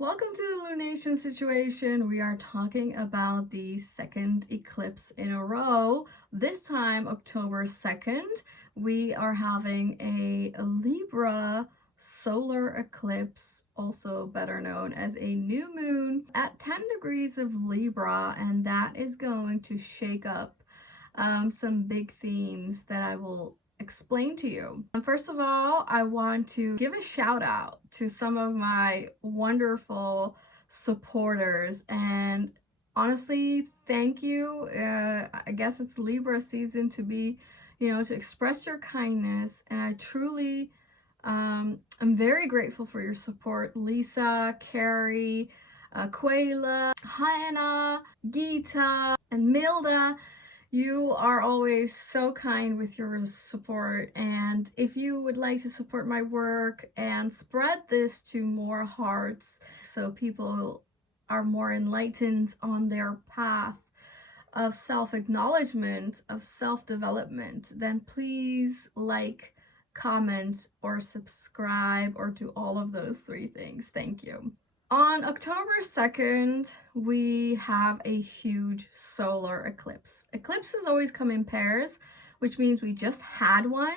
Welcome to the lunation situation. We are talking about the second eclipse in a row. This time, October 2nd, we are having a Libra solar eclipse, also better known as a new moon, at 10 degrees of Libra, and that is going to shake up some big themes that I will explain to you. First of all, I want to give a shout out to some of my wonderful supporters, and honestly, thank you. I guess it's Libra season to be, to express your kindness, and I truly I'm very grateful for your support. Lisa, Carrie, Quayla, Hannah, Geeta, and Milda. You are always so kind with your support, and if you would like to support my work and spread this to more hearts so people are more enlightened on their path of self-acknowledgement, of self-development, then please like, comment, or subscribe, or do all of those three things. Thank you. On October 2nd, we have a huge solar eclipse. Eclipses always come in pairs, which means we just had one,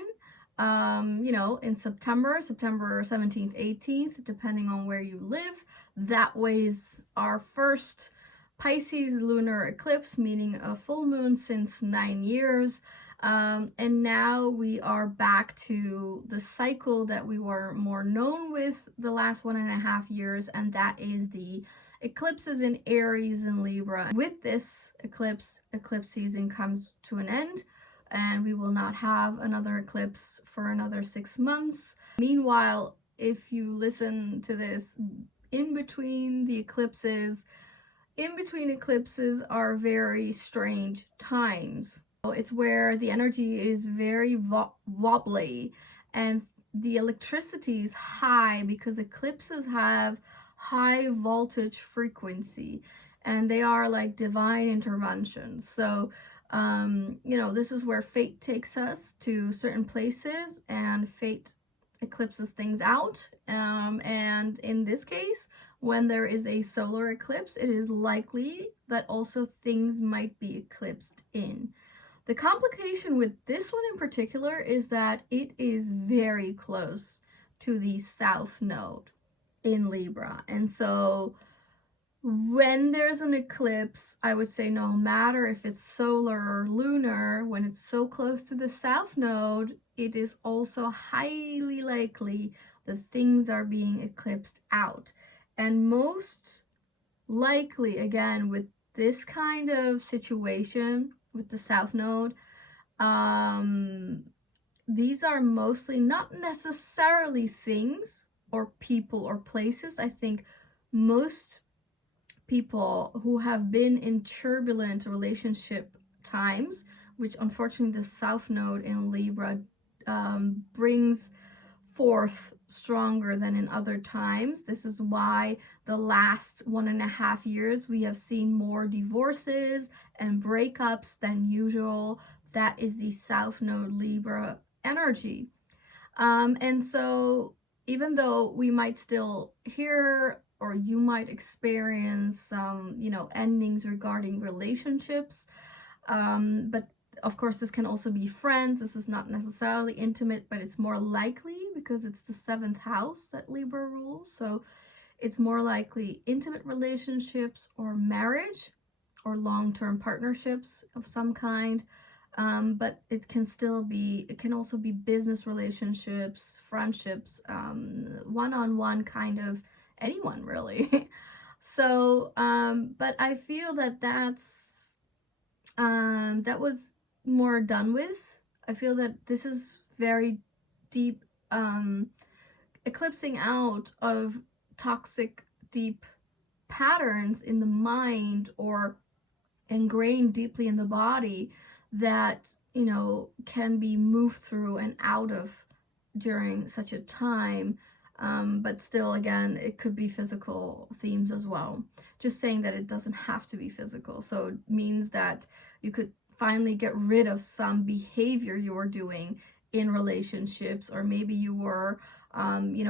in September 17th, 18th, depending on where you live. That was our first Pisces Lunar Eclipse, meaning a full moon since 9 years. And now we are back to the cycle that we were more known with the last 1.5 years, and that is the eclipses in Aries and Libra. With this eclipse season comes to an end, and we will not have another eclipse for another 6 months. Meanwhile, if you listen to this in between eclipses are very strange times. It's where the energy is very wobbly and the electricity is high because eclipses have high voltage frequency and they are like divine interventions. So, this is where fate takes us to certain places and fate eclipses things out. And in this case, when there is a solar eclipse, it is likely that also things might be eclipsed in. The complication with this one in particular is that it is very close to the South Node in Libra. And so when there's an eclipse, I would say no matter if it's solar or lunar, when it's so close to the South Node, it is also highly likely that things are being eclipsed out. And most likely, again, with this kind of situation, with the South Node, these are mostly not necessarily things or people or places. I think most people who have been in turbulent relationship times, which unfortunately the South Node in Libra brings forth stronger than in other times. This is why the last 1.5 years we have seen more divorces and breakups than usual. That is the South Node Libra energy. And so even though we might still hear or you might experience some, endings regarding relationships, but of course, this can also be friends. This is not necessarily intimate, but it's more likely because it's the 7th house that Libra rules. So it's more likely intimate relationships or marriage or long-term partnerships of some kind. But it can also be business relationships, friendships, one-on-one kind of anyone really. So, but I feel that that was more done with. I feel that this is very deep eclipsing out of toxic deep patterns in the mind or ingrained deeply in the body that can be moved through and out of during such a time. But still, again, it could be physical themes as well. Just saying that it doesn't have to be physical. So it means that you could finally get rid of some behavior you were doing in relationships, or maybe you were,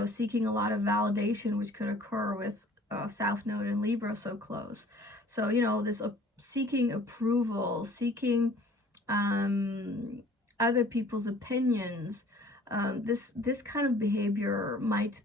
seeking a lot of validation, which could occur with South Node in Libra so close. So, you know, this seeking approval, seeking other people's opinions, this kind of behavior might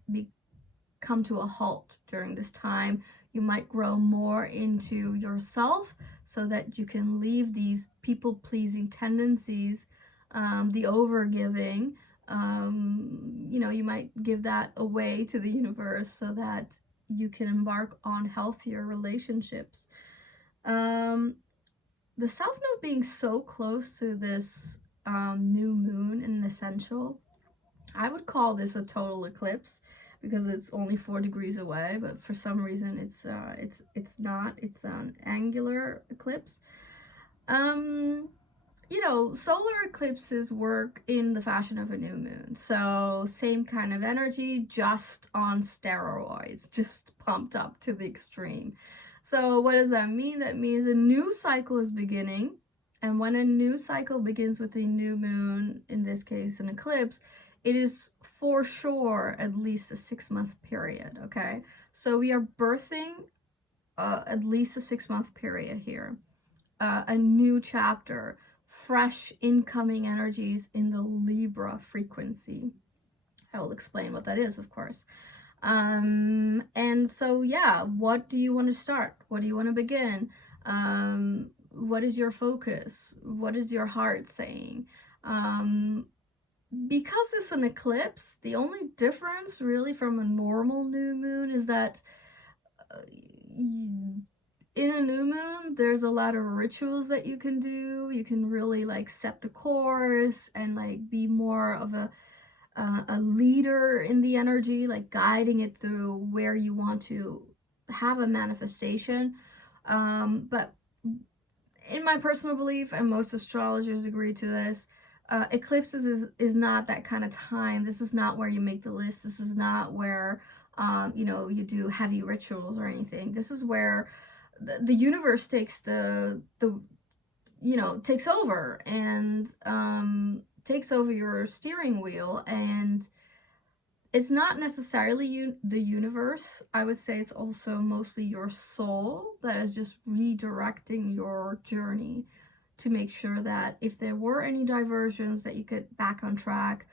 come to a halt during this time. You might grow more into yourself so that you can leave these people-pleasing tendencies, the overgiving. You know, you might give that away to the universe so that you can embark on healthier relationships. The South Node being so close to this new moon in Essential, I would call this a total eclipse because it's only 4 degrees away, but for some reason it's not. It's an angular eclipse. You know, solar eclipses work in the fashion of a new moon. So same kind of energy, just on steroids, just pumped up to the extreme. So what does that mean? That means a new cycle is beginning. And when a new cycle begins with a new moon, in this case an eclipse, it is for sure at least a 6-month period, okay? So we are birthing at least a 6-month period here. A new chapter, fresh incoming energies in the Libra frequency. I will explain what that is, of course. And so, yeah, what do you want to start? What do you want to begin? What is your focus? What is your heart saying? Because it's an eclipse, the only difference really from a normal new moon is that in a new moon, there's a lot of rituals that you can do. You can really like set the course and like be more of a leader in the energy, like guiding it through where you want to have a manifestation. But in my personal belief, and most astrologers agree to this, eclipses is not that kind of time. This is not where you make the list. This is not where you know, you do heavy rituals or anything. This is where the universe takes takes over and takes over your steering wheel. And it's not necessarily the universe. I would say it's also mostly your soul that is just redirecting your journey to make sure that if there were any diversions, that you get back on track.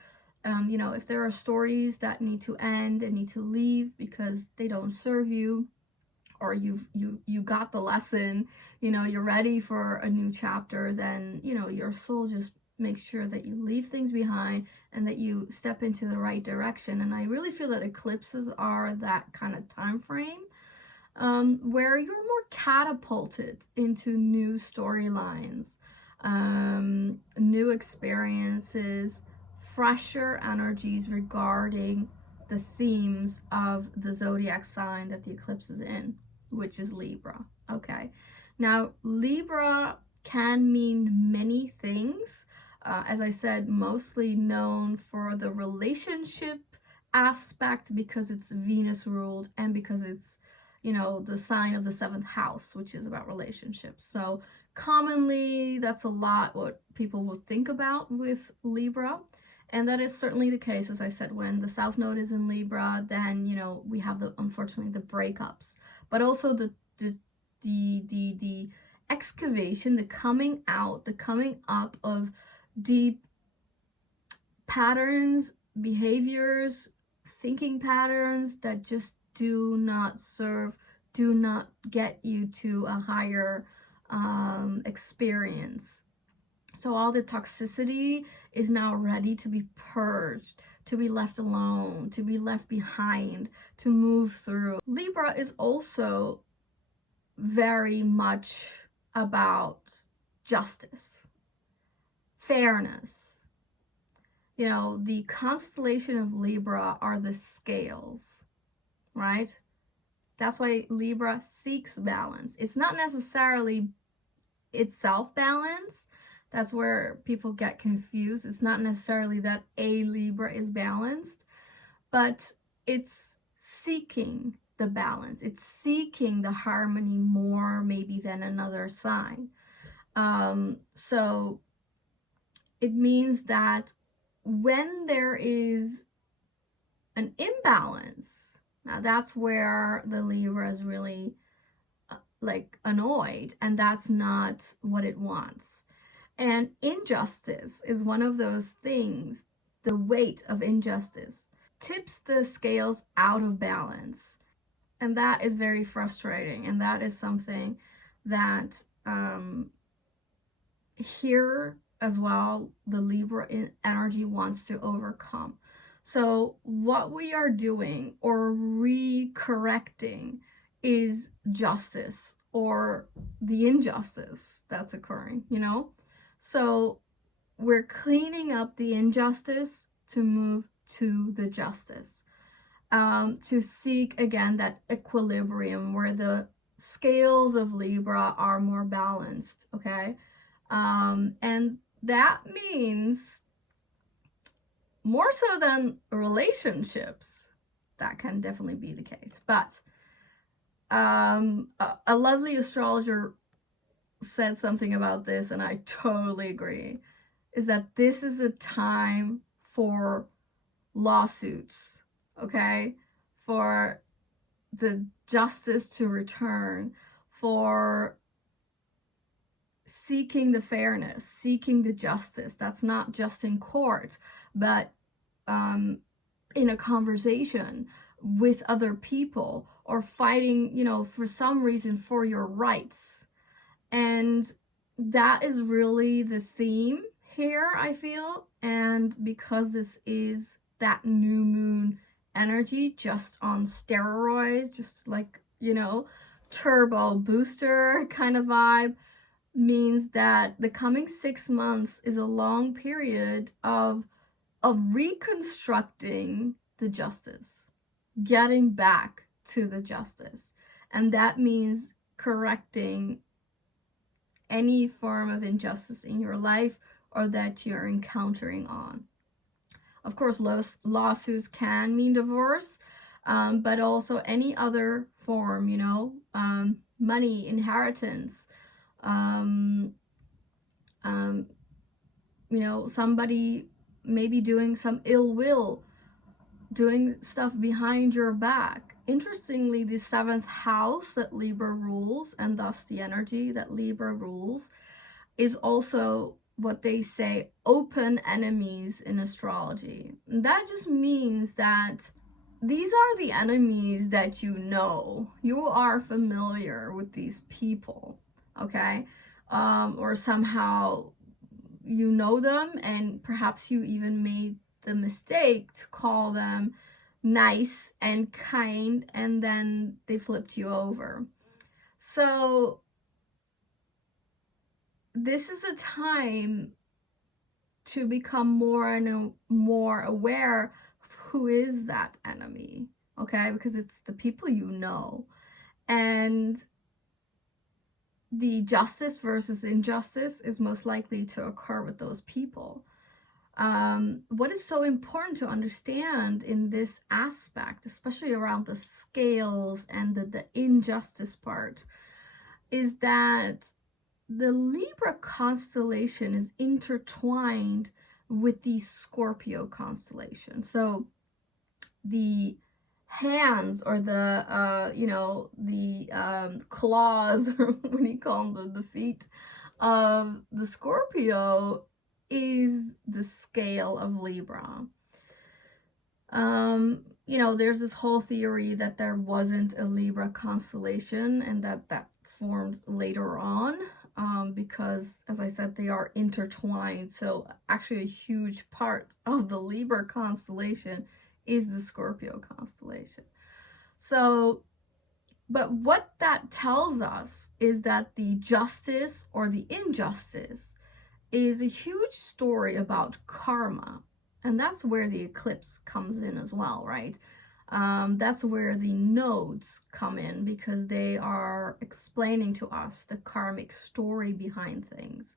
You know, if there are stories that need to end and need to leave because they don't serve you, or you got the lesson, you know, you're ready for a new chapter, then, you know, your soul just makes sure that you leave things behind and that you step into the right direction. And I really feel that eclipses are that kind of time frame where you're more catapulted into new storylines, new experiences, fresher energies regarding the themes of the zodiac sign that the eclipse is in, which is Libra. Okay, now Libra can mean many things. As I said, mostly known for the relationship aspect because it's Venus ruled and because it's, you know, the sign of the 7th house, which is about relationships. So commonly, that's a lot what people will think about with Libra. And that is certainly the case, as I said, when the South Node is in Libra, then, you know, we have unfortunately the breakups, but also the excavation, the coming out, the coming up of deep patterns, behaviors, thinking patterns that just do not serve, do not get you to a higher experience. So all the toxicity is now ready to be purged, to be left alone, to be left behind, to move through. Libra is also very much about justice, fairness. You know, the constellation of Libra are the scales, right? That's why Libra seeks balance. It's not necessarily itself balance. That's where people get confused. It's not necessarily that a Libra is balanced, but it's seeking the balance. It's seeking the harmony more maybe than another sign. So it means that when there is an imbalance, Now that's where the Libra is really like annoyed, and that's not what it wants. And injustice is one of those things, the weight of injustice tips the scales out of balance. And that is very frustrating. And that is something that here as well, the Libra energy wants to overcome. So, what we are doing or recorrecting is justice or the injustice that's occurring, you know? So, we're cleaning up the injustice to move to the justice, to seek again that equilibrium where the scales of Libra are more balanced, okay? And that means more so than relationships. That can definitely be the case. But a lovely astrologer said something about this, and I totally agree, is that this is a time for lawsuits, okay? For the justice to return, for seeking the fairness, seeking the justice. That's not just in court, but in a conversation with other people, or fighting, you know, for some reason for your rights. And that is really the theme here, I feel. And because this is that new moon energy just on steroids, just like, you know, turbo booster kind of vibe, means that the coming 6 months is a long period of reconstructing the justice, getting back to the justice. And that means correcting any form of injustice in your life or that you're encountering on. Of course, lawsuits can mean divorce, but also any other form, you know, money, inheritance, you know, somebody maybe doing some ill will, doing stuff behind your back. Interestingly, the 7th house that Libra rules, and thus the energy that Libra rules, is also what they say open enemies in astrology. And that just means that these are the enemies that you know. You are familiar with these people, okay? Or somehow you know them, and perhaps you even made the mistake to call them nice and kind, and then they flipped you over. So this is a time to become more and more aware of who is that enemy, okay? Because it's the people you know. And the justice versus injustice is most likely to occur with those people. What is so important to understand in this aspect, especially around the scales and the injustice part, is that the Libra constellation is intertwined with the Scorpio constellation. So the hands, or the you know, the claws, or what do you call them, the feet of the Scorpio is the scale of Libra. You know, there's this whole theory that there wasn't a Libra constellation, and that formed later on, because, as I said, they are intertwined. So actually a huge part of the Libra constellation is the Scorpio constellation. So, but what that tells us is that the justice or the injustice is a huge story about karma. And that's where the eclipse comes in as well, right? That's where the nodes come in, because they are explaining to us the karmic story behind things.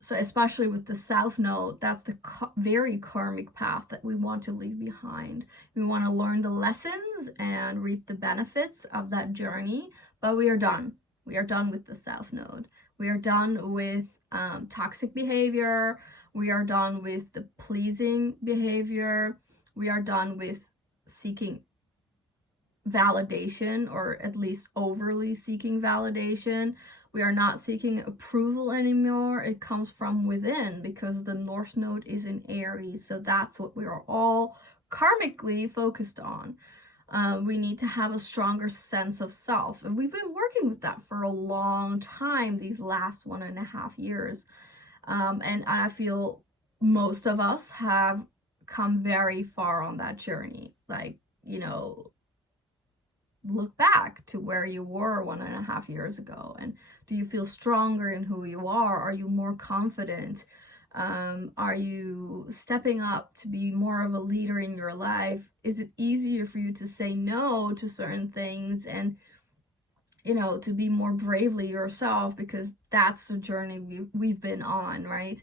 So especially with the South Node, that's the very karmic path that we want to leave behind. We want to learn the lessons and reap the benefits of that journey, but we are done. We are done with the South Node. We are done with toxic behavior. We are done with the pleasing behavior. We are done with seeking validation, or at least overly seeking validation. We are not seeking approval anymore. It comes from within because the North Node is in Aries. So that's what we are all karmically focused on. We need to have a stronger sense of self. And we've been working with that for a long time, these last 1.5 years. And I feel most of us have come very far on that journey. Like, you know, look back to where you were 1.5 years ago, and do you feel stronger in who you are? Are you more confident? Are you stepping up to be more of a leader in your life? Is it easier for you to say no to certain things and, you know, to be more bravely yourself? Because that's the journey we've been on, right?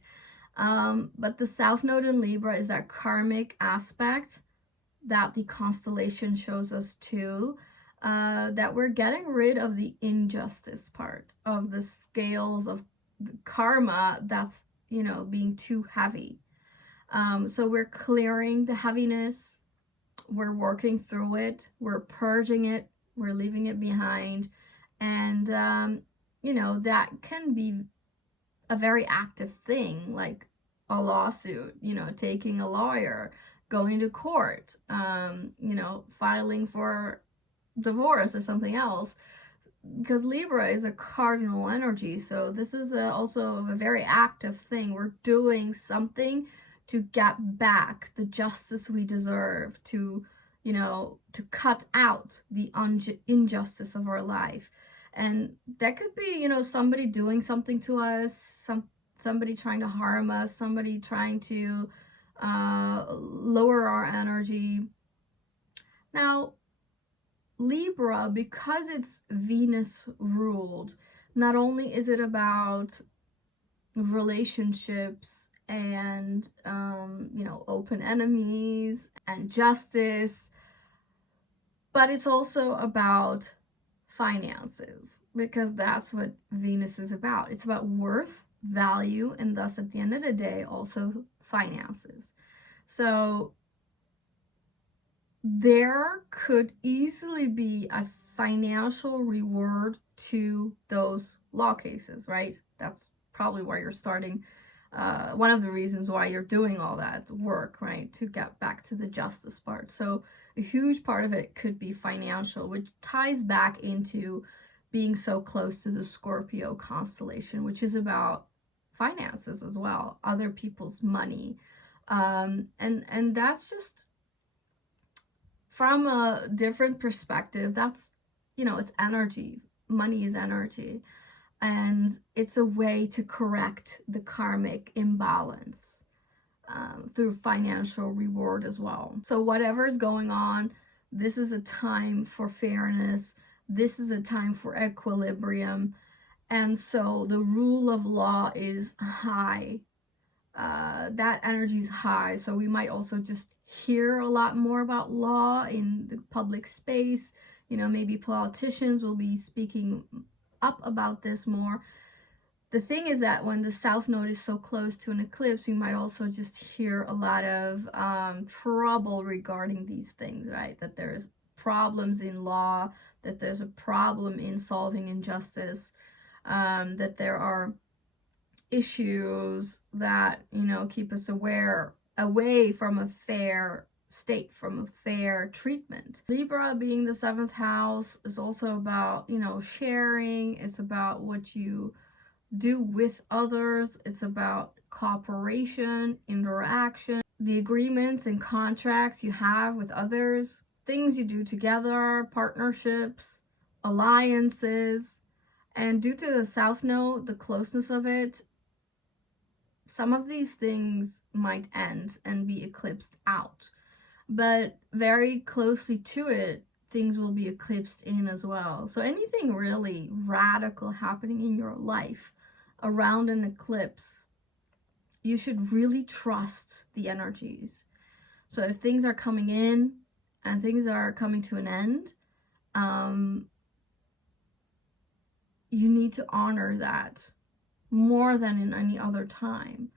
But the South Node in Libra is that karmic aspect that the constellation shows us too, that we're getting rid of the injustice part of the scales of karma that's, you know, being too heavy. So we're clearing the heaviness, we're working through it, we're purging it, we're leaving it behind. And, you know, that can be a very active thing, like a lawsuit, you know, taking a lawyer, going to court, you know, filing for divorce or something else, because Libra is a cardinal energy. So this is also a very active thing. We're doing something to get back the justice we deserve, to, you know, to cut out the injustice of our life. And that could be, you know, somebody doing something to us, somebody trying to harm us, somebody trying to lower our energy. Now, Libra, because it's Venus ruled, not only is it about relationships and, you know, open enemies and justice, but it's also about finances, because that's what Venus is about. It's about worth, value, and thus at the end of the day also finances. So there could easily be a financial reward to those law cases, right? That's probably why you're starting, one of the reasons why you're doing all that work, right? To get back to the justice part. So a huge part of it could be financial, which ties back into being so close to the Scorpio constellation, which is about finances as well, other people's money. And that's just from a different perspective. That's, you know, it's energy. Money is energy. And it's a way to correct the karmic imbalance through financial reward as well. So whatever is going on, this is a time for fairness. This is a time for equilibrium. And so the rule of law is high. That energy is high. So we might also just hear a lot more about law in the public space. You know, maybe politicians will be speaking up about this more. The thing is that when the South Node is so close to an eclipse, we might also just hear a lot of trouble regarding these things, right? That there's problems in law, that there's a problem in solving injustice, that there are issues that, you know, keep us away from a fair state, from a fair treatment. Libra, being the 7th house, is also about, you know, sharing. It's about what you do with others. It's about cooperation, interaction, the agreements and contracts you have with others, things you do together, partnerships, alliances. And due to the South Node, the closeness of it, some of these things might end and be eclipsed out. But very closely to it, things will be eclipsed in as well. So anything really radical happening in your life around an eclipse, you should really trust the energies. So if things are coming in and things are coming to an end, you need to honor that more than in any other time,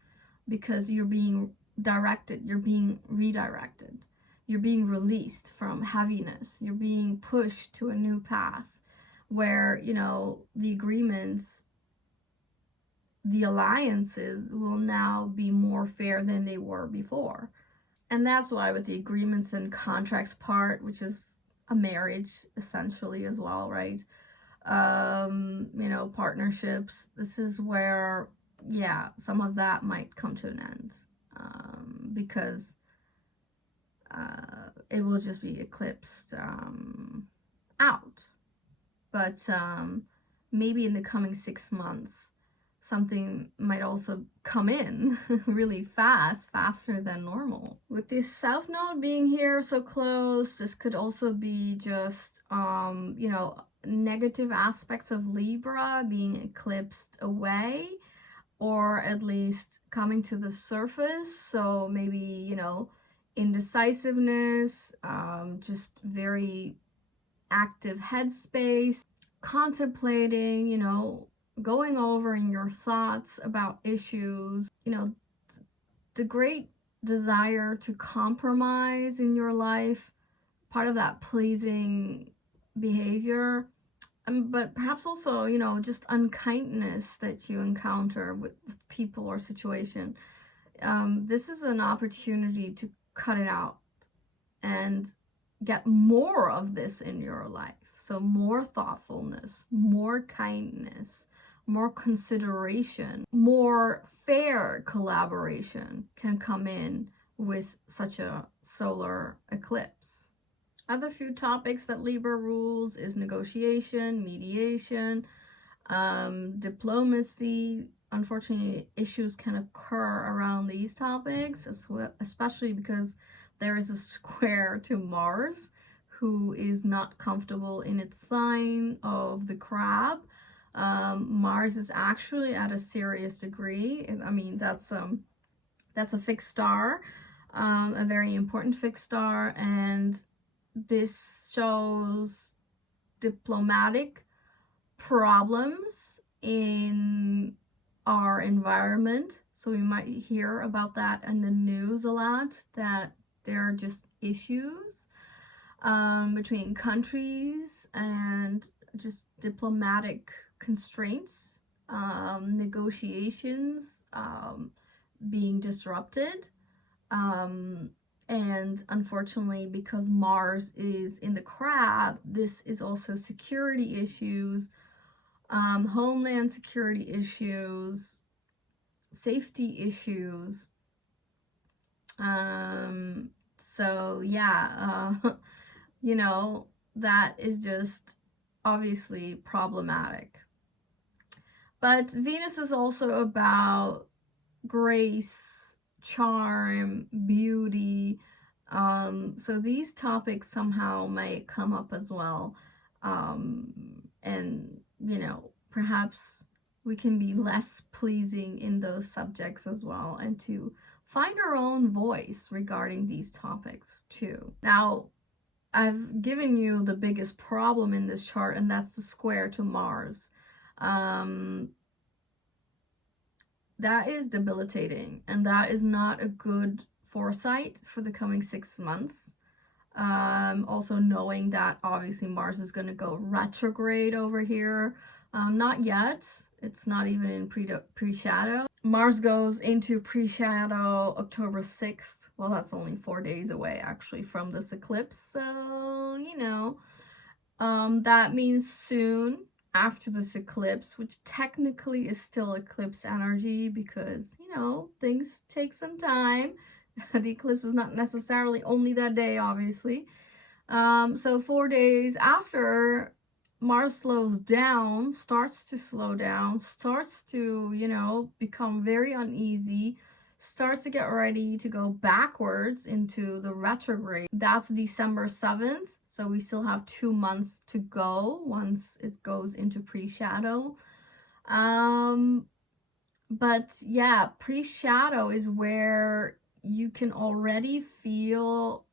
because you're being directed, you're being redirected. you're being released from heaviness. You're being pushed to a new path where, you know, the agreements, the alliances will now be more fair than they were before. And that's why with the agreements and contracts part, which is a marriage essentially as well, right? You know, partnerships, this is where, yeah, some of that might come to an end, because it will just be eclipsed out. But maybe in the coming 6 months, something might also come in really fast, faster than normal. With this South Node being here so close, this could also be just, you know, negative aspects of Libra being eclipsed away, or at least coming to the surface. So maybe, you know, indecisiveness, just very active headspace, contemplating, you know, going over in your thoughts about issues, you know, the great desire to compromise in your life, part of that pleasing behavior, but perhaps also, you know, just unkindness that you encounter with people or situation. This is an opportunity to cut it out and get more of this in your life. So more thoughtfulness, more kindness, more consideration, more fair collaboration can come in with such a solar eclipse. Other few topics that Libra rules is negotiation, mediation, diplomacy. Unfortunately, issues can occur around these topics, especially because there is a square to Mars, who is not comfortable in its sign of the crab. Mars is actually at a serious degree. I mean, that's a fixed star, a very important fixed star, and this shows diplomatic problems in our environment. So we might hear about that in the news a lot, that there are just issues between countries and just diplomatic constraints, negotiations being disrupted. And unfortunately, because Mars is in the crab, this is also security issues, homeland security issues, safety issues. So yeah, you know, that is just obviously problematic. But Venus is also about grace, charm, beauty. So these topics somehow may come up as well. And, you know, perhaps we can be less pleasing in those subjects as well, and to find our own voice regarding these topics too. Now, I've given you the biggest problem in this chart, and that's the square to Mars. That is debilitating, and that is not a good foresight for the coming 6 months. Also knowing that obviously Mars is going to go retrograde over here. Not yet. It's not even in pre-shadow. Mars goes into pre-shadow October 6th. Well, that's only 4 days away actually from this eclipse. So, you know, that means soon after this eclipse, which technically is still eclipse energy because, you know, things take some time. The eclipse is not necessarily only that day, obviously. So 4 days after, Mars slows down, starts to slow down, starts to, you know, become very uneasy, starts to get ready to go backwards into the retrograde. That's December 7th. So we still have 2 months to go once it goes into pre-shadow. But yeah, pre-shadow is where you can already feel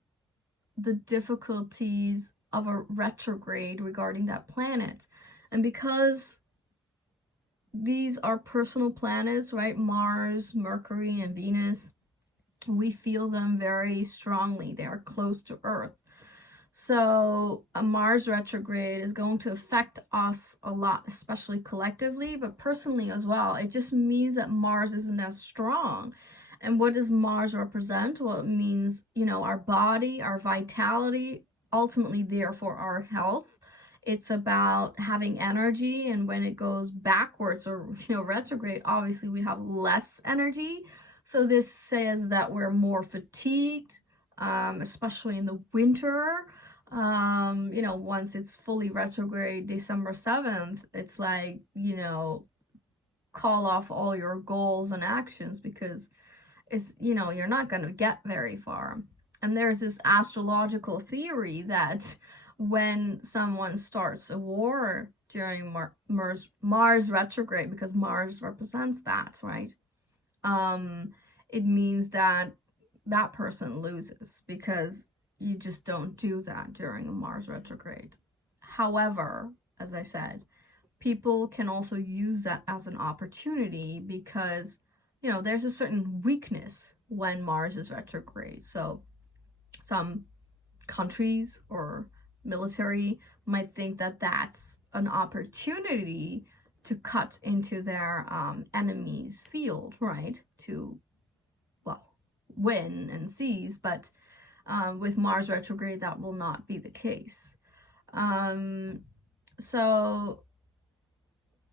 the difficulties of a retrograde regarding that planet. And because these are personal planets, right? Mars, Mercury, and Venus, we feel them very strongly. They are close to Earth. So a Mars retrograde is going to affect us a lot, especially collectively, but personally as well. It just means that Mars isn't as strong. And what does Mars represent? Well, it means, you know, our body, our vitality, ultimately therefore our health. It's about having energy, and when it goes backwards or, you know, retrograde, obviously we have less energy. So this says that we're more fatigued, especially in the winter. You know, once it's fully retrograde, December 7th, it's like, you know, call off all your goals and actions, because it's, you know, you're not going to get very far. And there's this astrological theory that when someone starts a war during Mars retrograde, because Mars represents that, right? It means that that person loses, because you just don't do that during a Mars retrograde. However, as I said, people can also use that as an opportunity, because, you know, there's a certain weakness when Mars is retrograde. So some countries or military might think that that's an opportunity to cut into their enemy's field, right? To, well, win and seize. But with Mars retrograde, that will not be the case. So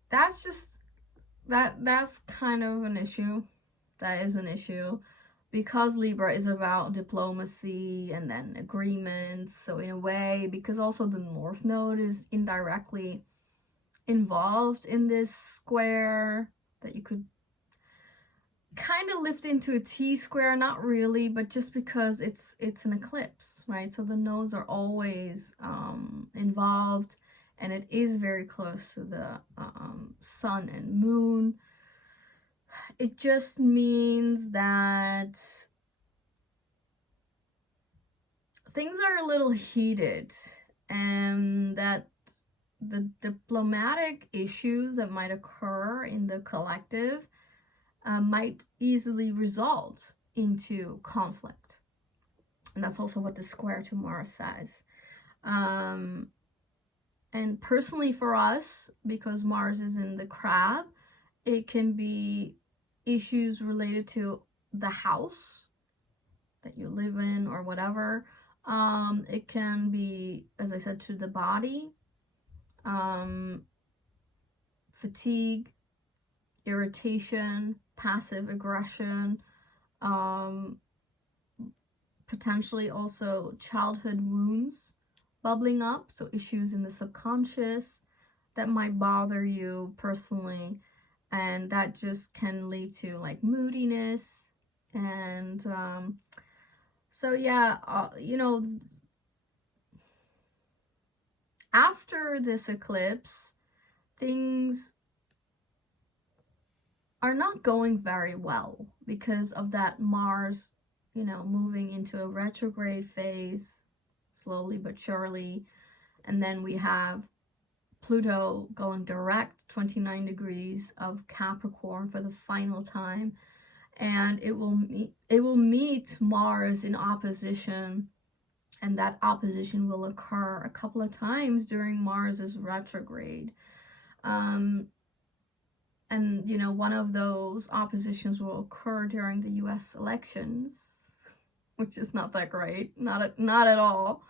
that's just, that's kind of an issue. That is an issue, because Libra is about diplomacy and then agreements. So in a way, because also the North Node is indirectly involved in this square, that you could kind of lift into a T-square, not really, but just because it's an eclipse, right? So the nodes are always involved, and it is very close to the sun and moon. It just means that things are a little heated, and that the diplomatic issues that might occur in the collective might easily result into conflict. And that's also what the square to Mars says. And personally for us, because Mars is in the crab, it can be issues related to the house that you live in or whatever. It can be, as I said, to the body, fatigue, irritation, passive aggression, potentially also childhood wounds bubbling up, so issues in the subconscious that might bother you personally, and that just can lead to like moodiness. And so yeah, you know, after this eclipse, things are not going very well because of that Mars, you know, moving into a retrograde phase slowly but surely. And then we have Pluto going direct 29 degrees of Capricorn for the final time, and it will meet Mars in opposition, and that opposition will occur a couple of times during Mars's retrograde. And, you know, one of those oppositions will occur during the US elections, which is not that great, not at all.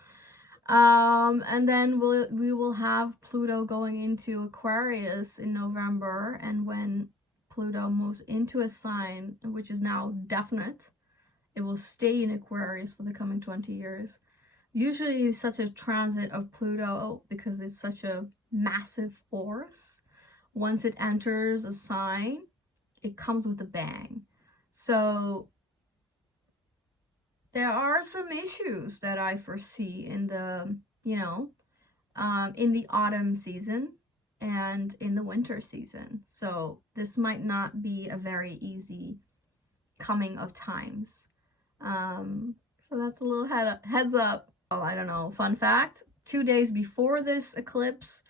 And then we will have Pluto going into Aquarius in November, and when Pluto moves into a sign, which is now definite, it will stay in Aquarius for the coming 20 years. Usually such a transit of Pluto, because it's such a massive force, once it enters a sign, it comes with a bang. So there are some issues that I foresee in the, you know, in the autumn season and in the winter season. So this might not be a very easy coming of times. So that's a little heads up. Oh, I don't know, fun fact, 2 days before this eclipse,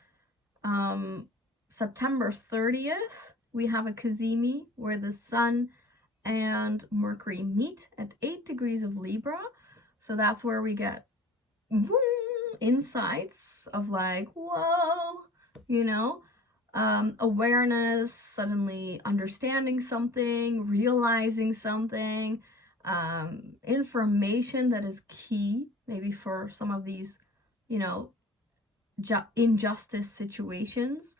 September 30th, we have a cazimi where the sun and Mercury meet at 8 degrees of Libra. So that's where we get insights of like, whoa, you know, awareness, suddenly understanding something, realizing something, information that is key, maybe for some of these, you know, injustice situations,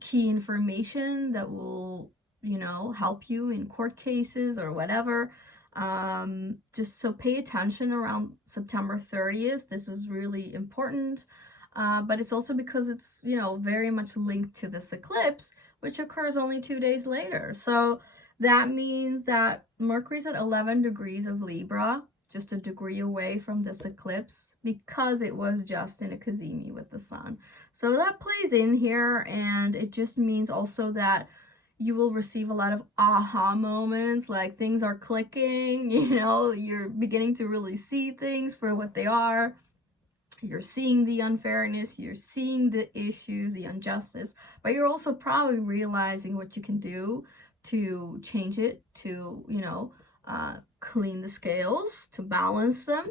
key information that will, you know, help you in court cases or whatever. Just so pay attention around September 30th. This is really important. But it's also because it's, you know, very much linked to this eclipse, which occurs only 2 days later. So that means that Mercury's at 11 degrees of Libra, just a degree away from this eclipse, because it was just in a cazimi with the sun. So that plays in here, and it just means also that you will receive a lot of aha moments, like things are clicking, you know, you're beginning to really see things for what they are. You're seeing the unfairness, you're seeing the issues, the injustice, but you're also probably realizing what you can do to change it, to, you know, clean the scales, to balance them.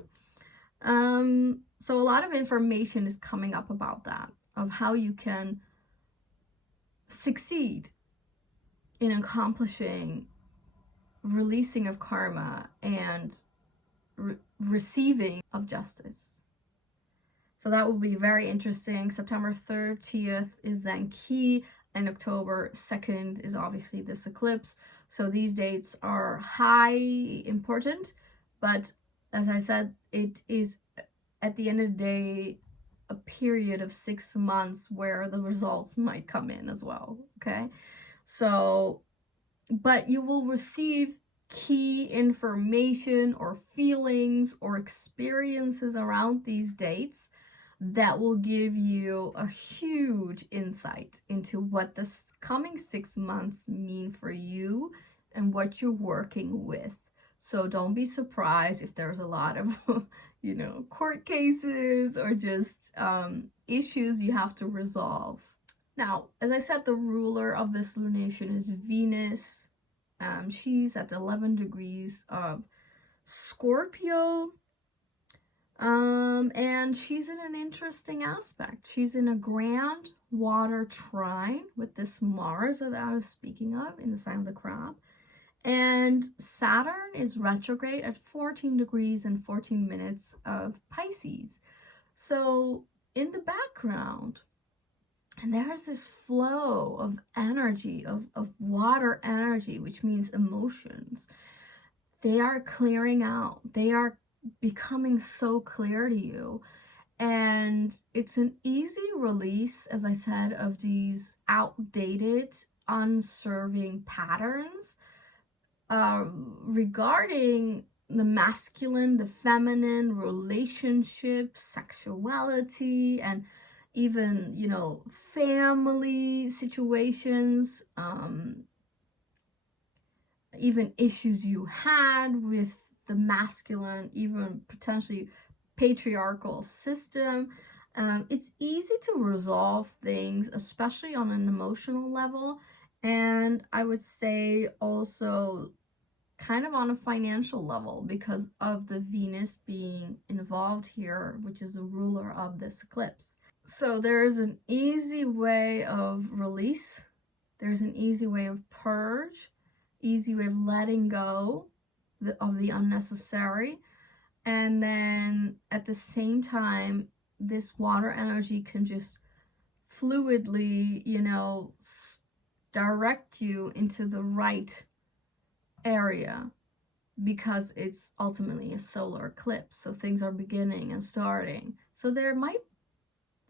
So a lot of information is coming up about that, of how you can succeed in accomplishing releasing of karma and receiving of justice. So that will be very interesting. September 30th is then key, and October 2nd is obviously this eclipse. So these dates are high important, but as I said, it is at the end of the day a period of 6 months where the results might come in as well, okay? So, but you will receive key information or feelings or experiences around these dates that will give you a huge insight into what this coming 6 months mean for you and what you're working with. So don't be surprised if there's a lot of, you know, court cases or just issues you have to resolve. Now, as I said, the ruler of this lunation is Venus. She's at 11 degrees of Scorpio. And she's in an interesting aspect. She's in a grand water trine with this Mars that I was speaking of in the sign of the crab. And Saturn is retrograde at 14 degrees and 14 minutes of Pisces. So in the background, and there's this flow of energy, of water energy, which means emotions. They are clearing out. They are becoming so clear to you. And it's an easy release, as I said, of these outdated, unserving patterns regarding the masculine, the feminine, relationships, sexuality, and even, you know, family situations, even issues you had with the masculine, even potentially patriarchal system. It's easy to resolve things, especially on an emotional level, and I would say also kind of on a financial level because of the Venus being involved here, which is the ruler of this eclipse. So there's an easy way of release. There's an easy way of purge, easy way of letting go of the unnecessary. And then at the same time, this water energy can just fluidly, you know, direct you into the right area because it's ultimately a solar eclipse. So things are beginning and starting. So there might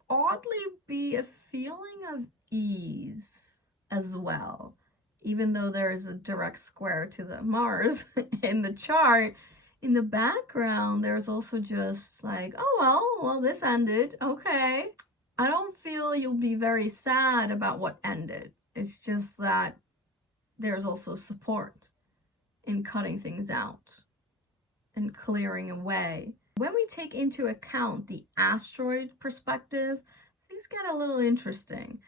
oddly be a feeling of ease as well, even though there is a direct square to the Mars in the chart. In the background, there's also just like, oh, well, this ended. Okay. I don't feel you'll be very sad about what ended. It's just that there's also support in cutting things out and clearing away. When we take into account the asteroid perspective, things get a little interesting.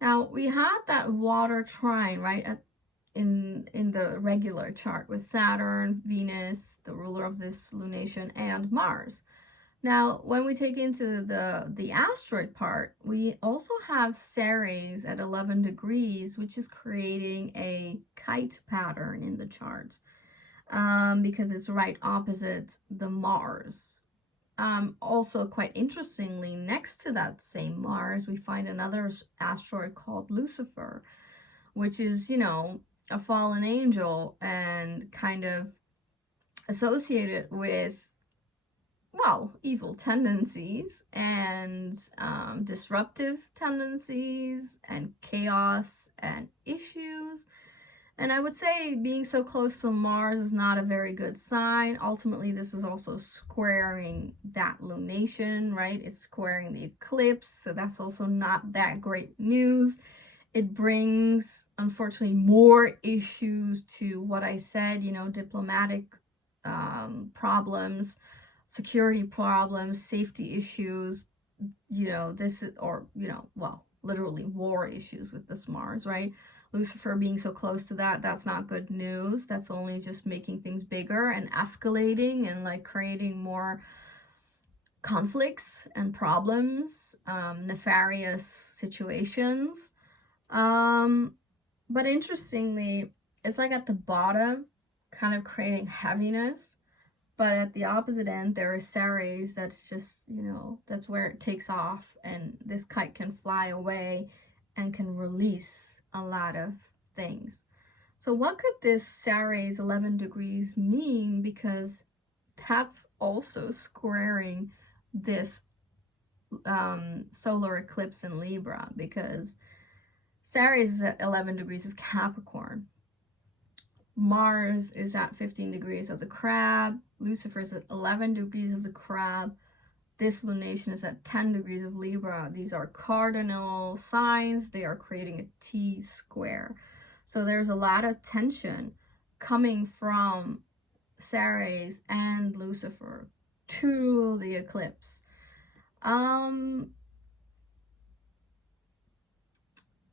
Now, we had that water trine, right, in the regular chart with Saturn, Venus, the ruler of this lunation, and Mars. Now, when we take into the asteroid part, we also have Ceres at 11 degrees, which is creating a kite pattern in the chart, because it's right opposite the Mars. Also, quite interestingly, next to that same Mars, we find another asteroid called Lucifer, which is, you know, a fallen angel and kind of associated with, well, evil tendencies and disruptive tendencies and chaos and issues. And I would say being so close to Mars is not a very good sign. Ultimately, this is also squaring that lunation, right? It's squaring the eclipse, so that's also not that great news. It brings, unfortunately, more issues to what I said, you know, diplomatic problems, security problems, safety issues, you know, this is, or, you know, well, literally war issues with this Mars, right? Lucifer being so close to that, that's not good news. That's only just making things bigger and escalating and like creating more conflicts and problems, nefarious situations. But interestingly, it's like at the bottom, kind of creating heaviness. But at the opposite end, there is Ceres that's just, you know, that's where it takes off. And this kite can fly away and can release a lot of things. So what could this Ceres 11 degrees mean? Because that's also squaring this solar eclipse in Libra, because Ceres is at 11 degrees of Capricorn. Mars is at 15 degrees of the Crab. Lucifer is at 11 degrees of the Crab. This lunation is at 10 degrees of Libra. These are cardinal signs. They are creating a T square. So there's a lot of tension coming from Ceres and Lucifer to the eclipse.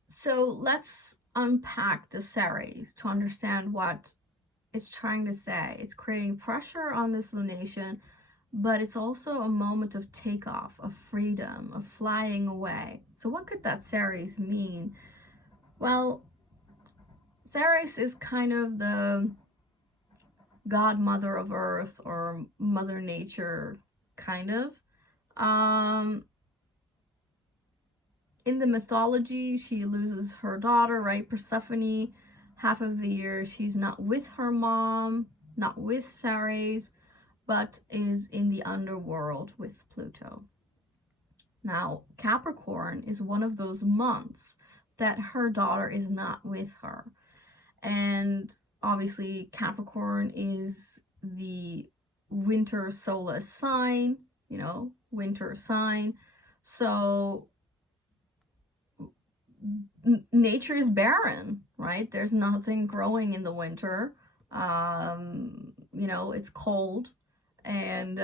So let's unpack the Ceres to understand what it's trying to say. It's creating pressure on this lunation, but it's also a moment of takeoff, of freedom, of flying away. So what could that Ceres mean? Well, Ceres is kind of the godmother of Earth, or Mother Nature, kind of. In the mythology, she loses her daughter, right? Persephone, half of the year she's not with her mom, not with Ceres, but is in the underworld with Pluto. Now, Capricorn is one of those months that her daughter is not with her. And obviously, Capricorn is the winter solar sign, you know, winter sign. So nature is barren, right? There's nothing growing in the winter. You know, it's cold, and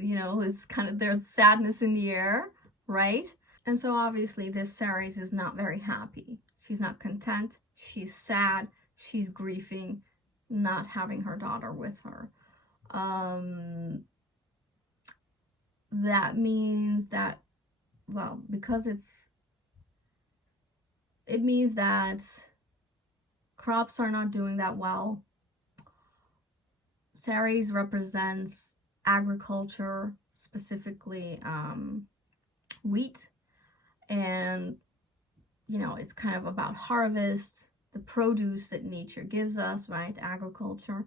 you know, it's kind of, there's sadness in the air, right? And so obviously this Ceres is not very happy. She's not content. She's sad. She's grieving not having her daughter with her. That means that, well, because it means that crops are not doing that well. Ceres represents agriculture, specifically wheat, and you know, it's kind of about harvest, the produce that nature gives us, right? Agriculture.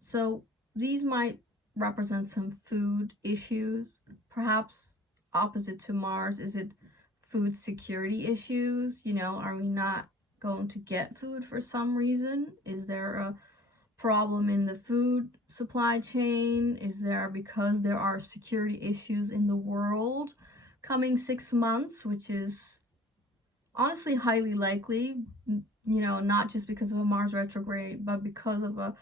So these might represent some food issues, perhaps opposite to Mars. Is it food security issues? You know, are we not going to get food for some reason? Is there a problem in the food supply chain? Is there, because there are security issues in the world coming 6 months, which is honestly highly likely, you know, not just because of a Mars retrograde, but because of a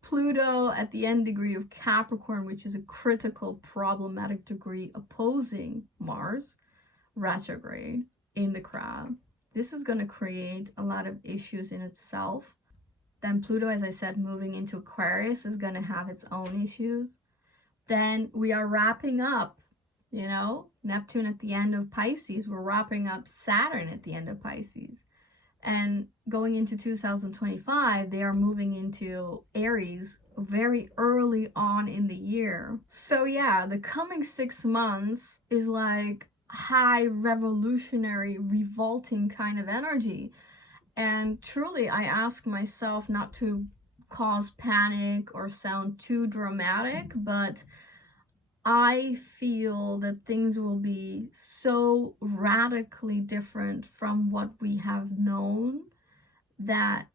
Pluto at the end degree of Capricorn, which is a critical problematic degree opposing Mars retrograde in the Crab. this is going to create a lot of issues in itself. Then Pluto, as I said, moving into Aquarius is going to have its own issues. Then we are wrapping up, you know, Neptune at the end of Pisces. We're wrapping up Saturn at the end of Pisces. And going into 2025, they are moving into Aries very early on in the year. So yeah, the coming 6 months is like high revolutionary, revolting kind of energy. And truly, I ask myself not to cause panic or sound too dramatic, but I feel that things will be so radically different from what we have known that,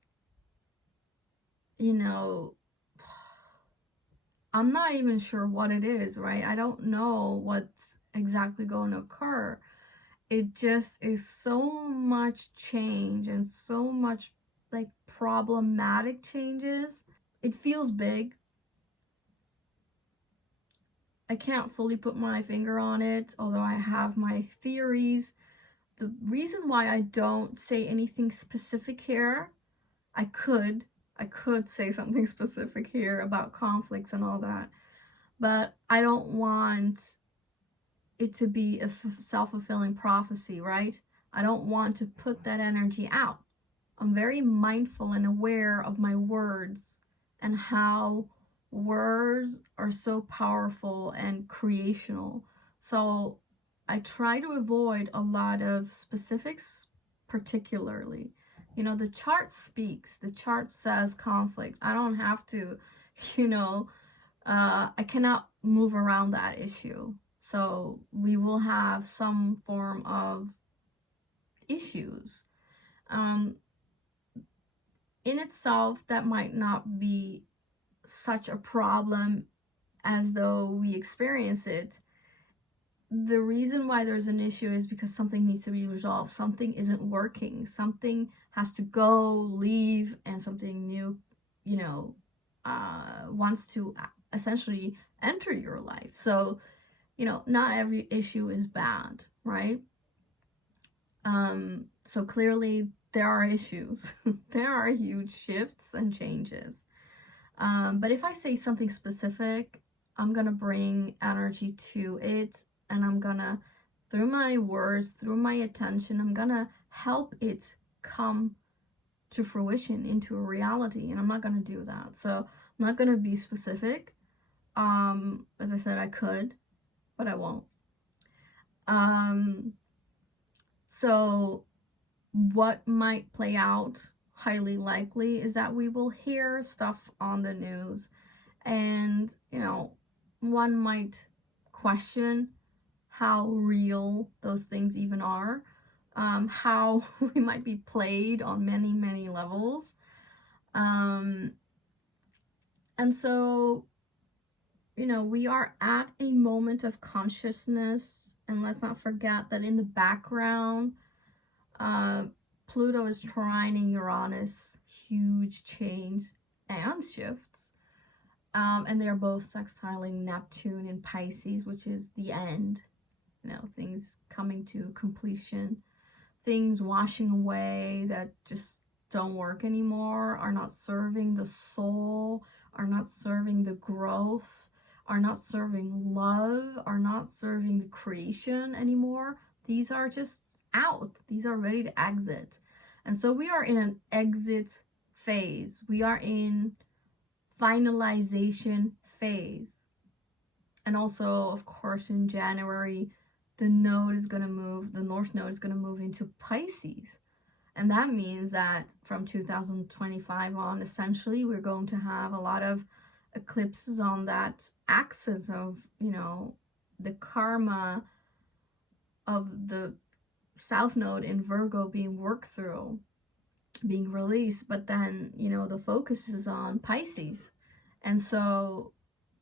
you know, I'm not even sure what it is, right? I don't know what's exactly going to occur. It just is so much change and so much like problematic changes. It feels big. I can't fully put my finger on it, although I have my theories. The reason why I don't say anything specific here, I could say something specific here about conflicts and all that, but I don't want it to be a self-fulfilling prophecy, right? I don't want to put that energy out. I'm very mindful and aware of my words and how words are so powerful and creational. So I try to avoid a lot of specifics, particularly. You know, the chart speaks, the chart says conflict. I don't have to, you know, I cannot move around that issue. So we will have some form of issues. In itself, that might not be such a problem as though we experience it. The reason why there's an issue is because something needs to be resolved. Something isn't working. Something has to go, leave, and something new, you know, wants to essentially enter your life. So, you know, not every issue is bad, right? So clearly there are issues. There are huge shifts and changes. But if I say something specific, I'm gonna bring energy to it, and I'm gonna, through my words, through my attention, I'm gonna help it come to fruition, into a reality, and I'm not gonna do that. So I'm not gonna be specific. As I said, I could, but I won't. So what might play out, highly likely, is that we will hear stuff on the news, and, you know, one might question how real those things even are, how we might be played on many, many levels. And so, you know, we are at a moment of consciousness, and let's not forget that in the background, Pluto is trining Uranus, huge change and shifts. And they're both sextiling Neptune in Pisces, which is the end. You know, things coming to completion, things washing away that just don't work anymore, are not serving the soul, are not serving the growth, are not serving love, are not serving the creation anymore. These are just out. These are ready to exit. And so we are in an exit phase. We are in finalization phase. And also, of course, in January, the node is going to move, the North Node is going to move into Pisces. And that means that from 2025 on, essentially, we're going to have a lot of eclipses on that axis of, you know, the karma of the South Node in Virgo being worked through, being released. But then, you know, the focus is on Pisces. And so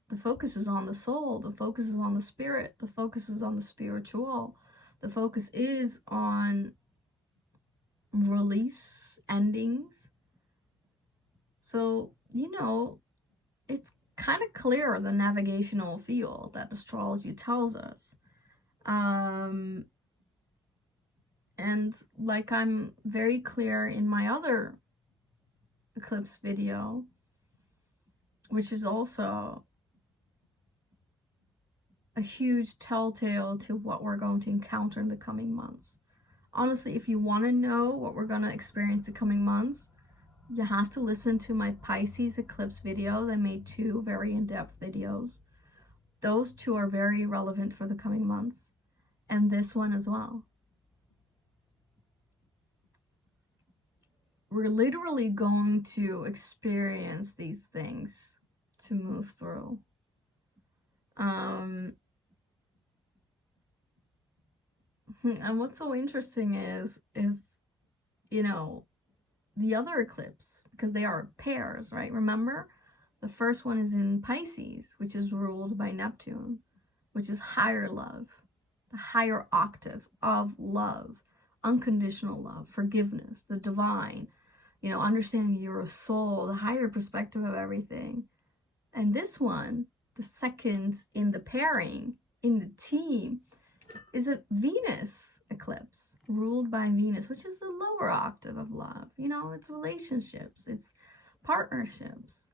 the focus is on the soul, the focus is on the spirit, the focus is on the spiritual, the focus is on release, endings. So, you know, it's kind of clear, the navigational field that astrology tells us. And And like I'm very clear in my other eclipse video, which is also a huge telltale to what we're going to encounter in the coming months. Honestly, if you want to know what we're going to experience the coming months, you have to listen to my Pisces eclipse videos. I made 2 very in-depth videos. Those 2 are very relevant for the coming months, and this one as well. We're literally going to experience these things to move through. And what's so interesting is, you know, the other eclipse, because they are pairs, right? Remember, the first one is in Pisces, which is ruled by Neptune, which is higher love, the higher octave of love, unconditional love, forgiveness, the divine, you know, understanding your soul, the higher perspective of everything. And this one, the second in the pairing, in the team, is a Venus eclipse, ruled by Venus, which is the lower octave of love. You know, it's relationships, it's partnerships,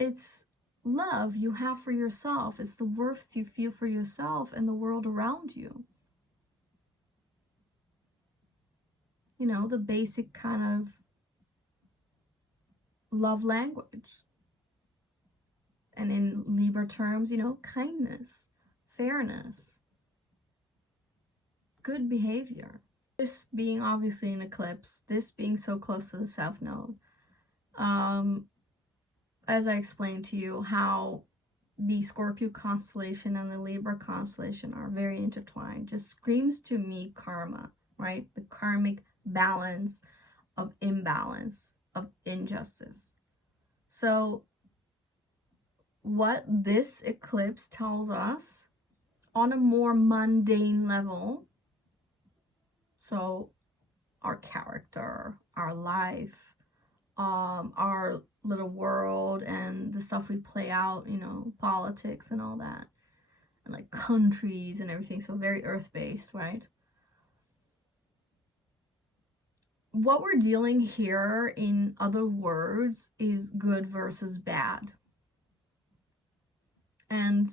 it's love you have for yourself, it's the worth you feel for yourself and the world around you. You know, the basic kind of love language. And in Libra terms, you know, kindness, fairness, good behavior. This being obviously an eclipse, this being so close to the South Node, as I explained to you, how the Scorpio constellation and the Libra constellation are very intertwined, just screams to me karma, right? The karmic balance of imbalance, of injustice. So what this eclipse tells us on a more mundane level, so our character, our life, our little world, and the stuff we play out, you know, politics and all that, and like countries and everything, so very earth-based, right? What we're dealing here, in other words, is good versus bad. And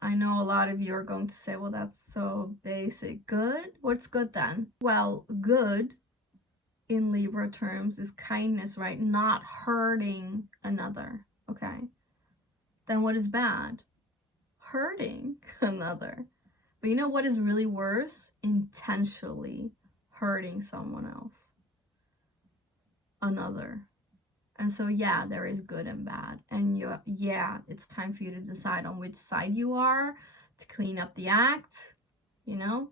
I know a lot of you are going to say, well, that's so basic. Good? What's good then? Well, good in Libra terms is kindness, right? Not hurting another, okay? Then what is bad? Hurting another. But you know what is really worse? Intentionally hurting someone else, another. And so, yeah, there is good and bad. And yeah, it's time for you to decide on which side you are, to clean up the act, you know,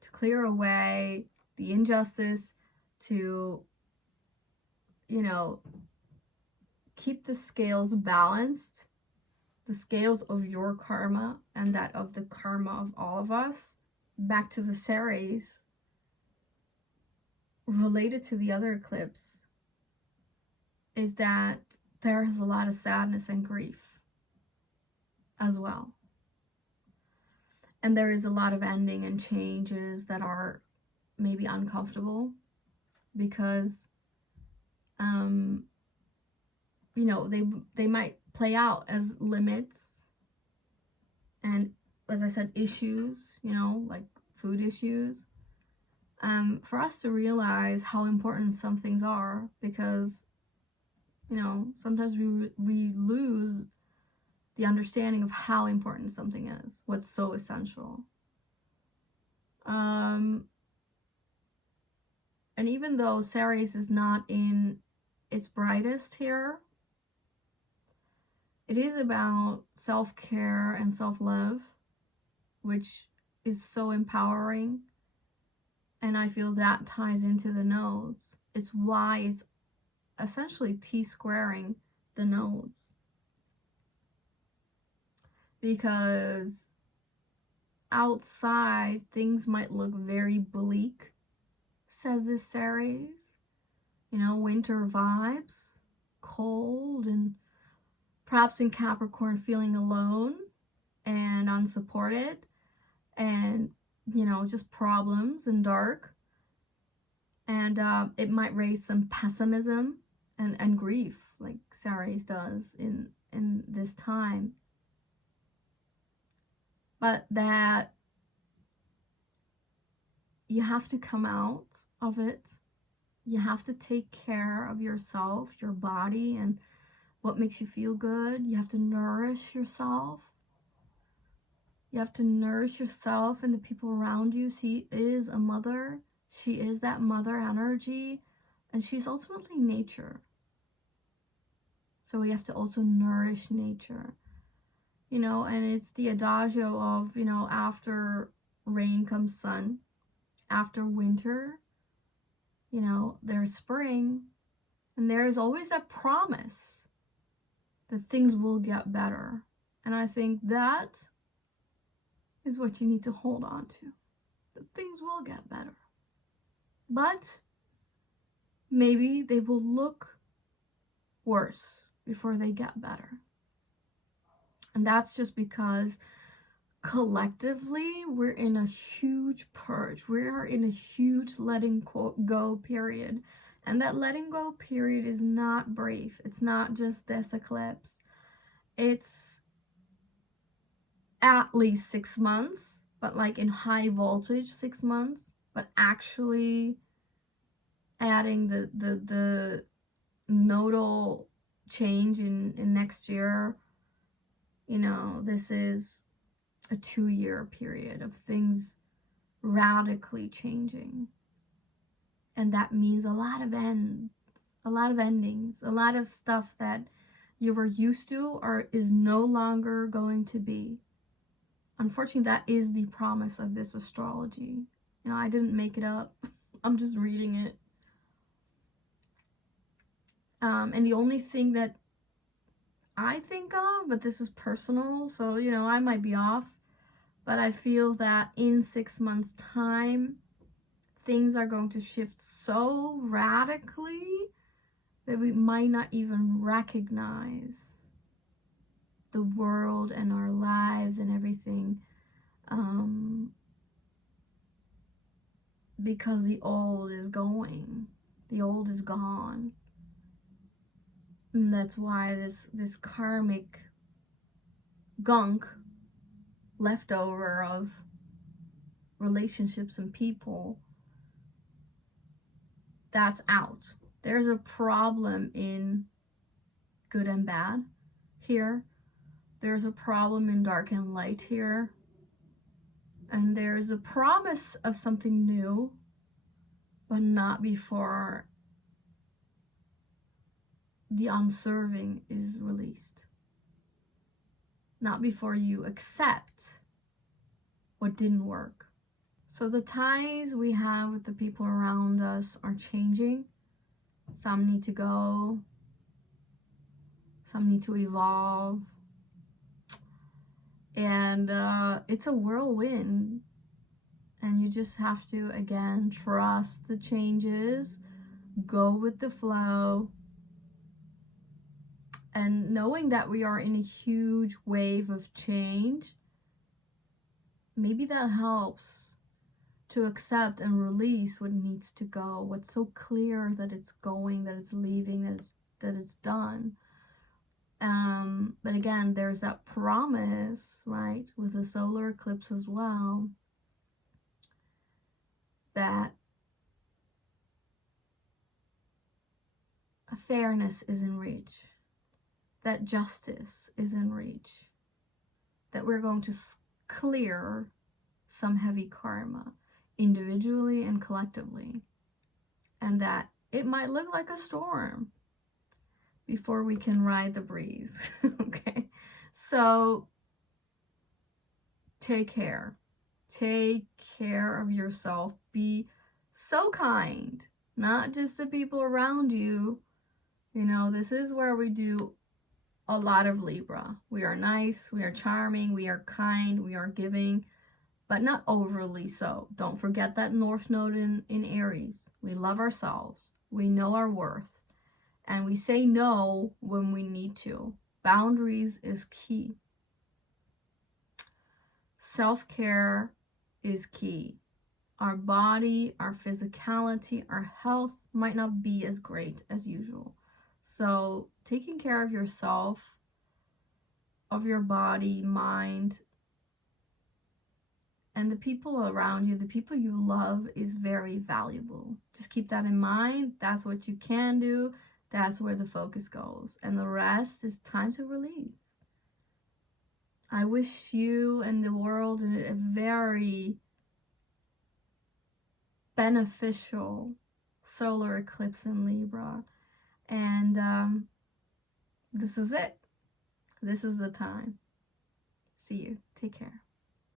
to clear away the injustice, to, you know, keep the scales balanced, the scales of your karma and that of the karma of all of us. Back to the Aries, related to the other eclipse, is that there is a lot of sadness and grief as well. And there is a lot of ending and changes that are maybe uncomfortable because, you know, they might play out as limits and, as I said, issues, you know, like food issues. For us to realize how important some things are, because, you know, sometimes we lose the understanding of how important something is, what's so essential. And even though Aries is not in its brightest here, it is about self-care and self-love, which is so empowering. And I feel that ties into the nodes. It's why it's essentially T-squaring the nodes. Because outside things might look very bleak, says this Aries. You know, winter vibes, cold, and perhaps in Capricorn feeling alone and unsupported, and, you know, just problems and dark. And it might raise some pessimism and grief, like Aries does in this time. But that you have to come out of it. You have to take care of yourself, your body, and what makes you feel good. You have to nourish yourself. You have to nourish yourself and the people around you. She is a mother. She is that mother energy, and she's ultimately nature. So we have to also nourish nature, you know, and it's the adagio of, you know, after rain comes sun, after winter, you know, there's spring, and there's always that promise that things will get better. And I think that is what you need to hold on to, that things will get better. But maybe they will look worse before they get better. And that's just because collectively we're in a huge purge. We're in a huge letting go period. And that letting go period is not brief. It's not just this eclipse. It's at least 6 months, but like in high voltage 6 months, but actually adding the nodal change in next year, you know, this is a 2-year period of things radically changing. And that means a lot of ends, a lot of endings, a lot of stuff that you were used to or is no longer going to be. Unfortunately, that is the promise of this astrology. You know, I didn't make it up. I'm just reading it. And the only thing that I think of, but this is personal, so, you know, I might be off, but I feel that in 6 months' time, things are going to shift so radically that we might not even recognize the world and our lives and everything, because the old is going, the old is gone. And that's why this karmic gunk leftover of relationships and people, that's out. There's a problem in good and bad here. There's a problem in dark and light here. And there's a promise of something new, but not before the unserving is released. Not before you accept what didn't work. So the ties we have with the people around us are changing. Some need to go. Some need to evolve. And it's a whirlwind. And you just have to, again, trust the changes. Go with the flow. And knowing that we are in a huge wave of change, maybe that helps to accept and release what needs to go, what's so clear that it's going, that it's leaving, that it's done. But again, there's that promise, right, with the solar eclipse as well, that a fairness is in reach, that justice is in reach, that we're going to clear some heavy karma individually and collectively, and that it might look like a storm before we can ride the breeze. Okay, so take care of yourself. Be so kind, not just the people around you. You know, this is where we do a lot of Libra. We are nice, we are charming, we are kind, we are giving, but not overly so. Don't forget that North Node in Aries. We love ourselves. We know our worth. And we say no when we need to. Boundaries is key. Self-care is key. our body, our physicality, our health might not be as great as usual. So taking care of yourself, of your body, mind, and the people around you, the people you love, is very valuable. Just keep that in mind. That's what you can do. That's where the focus goes. And the rest is time to release. I wish you and the world a very beneficial solar eclipse in Libra. And this is it. This is the time. See you. Take care.